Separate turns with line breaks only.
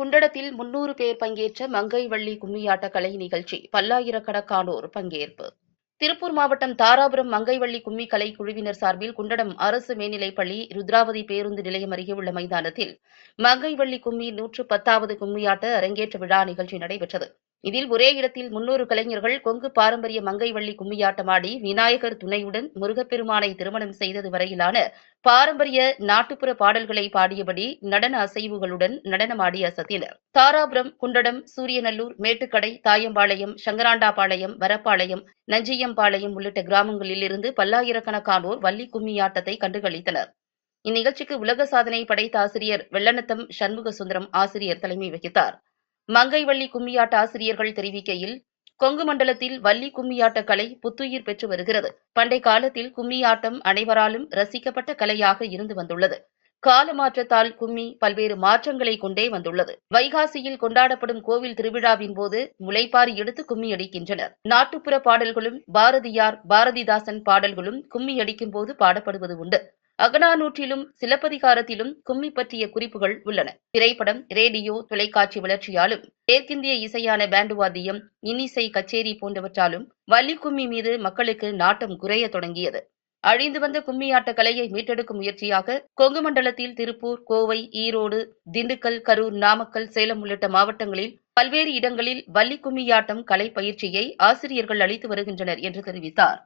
குண்டடத்தில் முன்னூறு பேர் பங்கேற்ற மங்கைவள்ளி கும்மியாட்ட கலை நிகழ்ச்சி பல்லாயிரக்கணக்கானோர் பங்கேற்பு. திருப்பூர் மாவட்டம் தாராபுரம் மங்கைவள்ளி கும்மி கலை குழுவினர் சார்பில் குண்டடம் அரசு மேல்நிலைப்பள்ளி ருத்ராவதி பேருந்து நிலையம் அருகே உள்ள மைதானத்தில் மங்கைவள்ளி கும்மி நூற்று பத்தாவது கும்மியாட்ட அரங்கேற்ற விழா நிகழ்ச்சி நடைபெற்றது. இதில் ஒரே இடத்தில் முன்னூறு கலைஞர்கள் கொங்கு பாரம்பரிய மங்கைவள்ளி கும்மியாட்டமாடி விநாயகர் துணையுடன் முருகப்பெருமானை திருமணம் செய்தது வரையிலான பாரம்பரிய நாட்டுப்புற பாடல்களை பாடியபடி நடன அசைவுகளுடன் நடனமாடி அசத்தினர். தாராபுரம் குண்டடம் சூரியநல்லூர் மேட்டுக்கடை தாயம்பாளையம் சங்கராண்டாபாளையம் வரப்பாளையம் நஞ்சியம்பாளையம் உள்ளிட்ட கிராமங்களில் இருந்து பல்லாயிரக்கணக்கானோர் வள்ளி கும்மியாட்டத்தை கண்டுகளித்தனர். இந்நிகழ்ச்சிக்கு உலக சாதனை படைத்த ஆசிரியர் வெள்ளநத்தம் சண்முக சுந்தரம் ஆசிரியர் தலைமை வகித்தார். மங்கைவள்ளி கும்மியாட்ட ஆசிரியர்கள் தெரிவிக்கையில் கொங்கு மண்டலத்தில் வள்ளி கும்மியாட்ட கலை புத்துயிர் பெற்று வருகிறது. பண்டை காலத்தில் கும்மியாட்டம் அனைவராலும் ரசிக்கப்பட்ட கலையாக இருந்து வந்துள்ளது. கால மாற்றத்தால் கும்மி பல்வேறு மாற்றங்களை கொண்டே வந்துள்ளது. வைகாசியில் கொண்டாடப்படும் கோவில் திருவிழாவின் போது முளைப்பாரி எடுத்து கும்மி அடிக்கின்றனர் நாட்டுப்புற பாடல்களும் பாரதியார் பாரதிதாசன் பாடல்களும் கும்மி அடிக்கும் போது பாடப்படுவது உண்டு. அகநானூற்றிலும் சிலப்பதிகாரத்திலும் கும்மி பற்றிய குறிப்புகள் உள்ளன. திரைப்படம் ரேடியோ தொலைக்காட்சி வளர்ச்சியாலும் மேற்கிந்திய இசையான பேண்டு வாத்தியம் இன்னிசை கச்சேரி போன்றவற்றாலும் வள்ளி கும்மி மீது மக்களுக்கு நாட்டம் குறைய தொடங்கியது. அழிந்து வந்த கும்மியாட்ட கலையை மீட்டெடுக்கும் முயற்சியாக கொங்கு மண்டலத்தில் திருப்பூர் கோவை ஈரோடு திண்டுக்கல் கரூர் நாமக்கல் சேலம் உள்ளிட்ட மாவட்டங்களில் பல்வேறு இடங்களில் வள்ளி கும்மியாட்டம் கலை பயிற்சியை ஆசிரியர்கள் அளித்து வருகின்றனர் என்று தெரிவித்தார்.